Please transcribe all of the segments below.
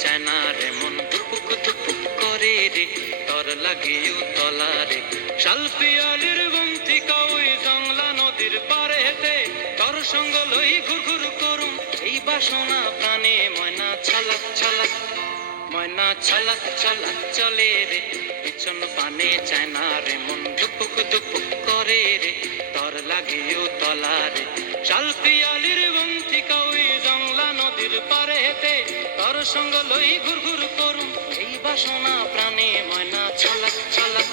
চায় না রে মন দুপুক দুপুক করে রে তর লাগিও তলা রে শাল পিয়ালির বন্তিকা ওই জংলা নদীর পারে হেতে তর সঙ্গ লই ঘুর ঘুর করুম এই বাসনা প্রাণে ময়না ছলক ছলক ময়না ছলক ছলক চলে রে পিছন পানে চায় না রে মন দুপুক দুপুক করে রে তর লাগিও তলা রে শাল পিয়ালির বন্তিকা ওই জংলা নদীর পারে হেতে তর সঙ্গ লই ঘুর ঘুর করুম এই বাসনা প্রাণে ময়না ছলক ছলক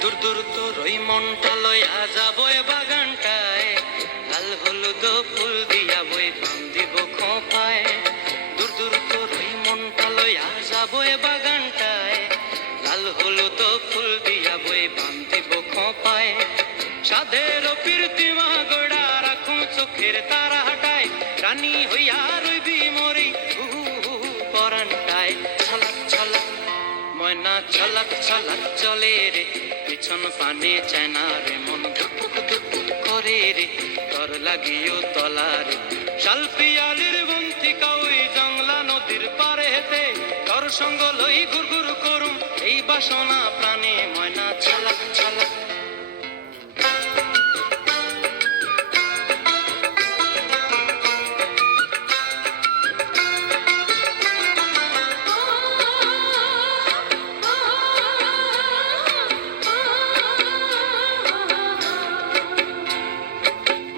দূর দূর তোর ওই মনটা লইয়া যাবো এ বাগানটায় লাল হলুদ ফুল দিয়া বই পান দিব খোঁপায় দূর দূর তোর ওই মনটা লইয়া যাবো এ বাগানটায় লাল হলুদ ফুল দিয়া বই পান দিব খোঁপায় সাধের প্রীতিমা গোড়া রাখুন চোখের তারা হাটায় রানী হইয়া রইবি মরি হু হু পরানটায় ছলক ছলক ময়না ছলক ছলক চলে রে পিছন পানে চায় না রে মন ধুপুক ধুপুক করে রে তর লাগিও তলা রে শাল পিয়ালির বন্তিকা ওই জংলা নদীর পারে হেতে তর সঙ্গ লই ঘুর ঘুর করুম এই বাসনা প্রাণে ময়না ছলক ছলক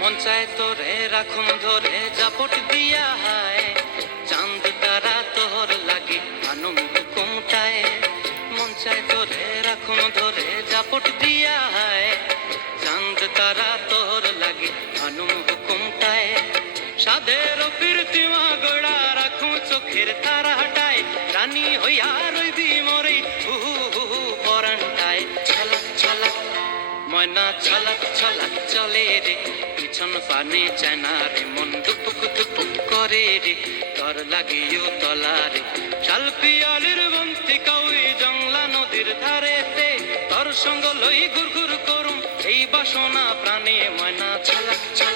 মন চায় তোরে রাখুন ধরে জাপট দিয়া হায় চাঁদ তারা তোর লাগে আনুম হুকুমটায় মন চায় তোরে রাখুন ধরে জাপট দিয়া হায় চাঁদ তারা তোর লাগে আনুম হুকুমটায় সাধের প্রীতিমা গোড়া রাখুন চোখের তারা হাটায় রানী হইয়া রইবি মরে হু হু পরানটায় ছলক ছলক ময়না ছলক ছলক চলে রে পিছন পানে চায় না রে মন দুপুক দুপুক করে রে তর লাগিও তলা রে শাল পিয়ালির বন্তিকা ওই জংলা নদীর ধারেতে তর সঙ্গ লই ঘুর ঘুর করুম এই বাসনা প্রাণে ময়না ছলক ছলক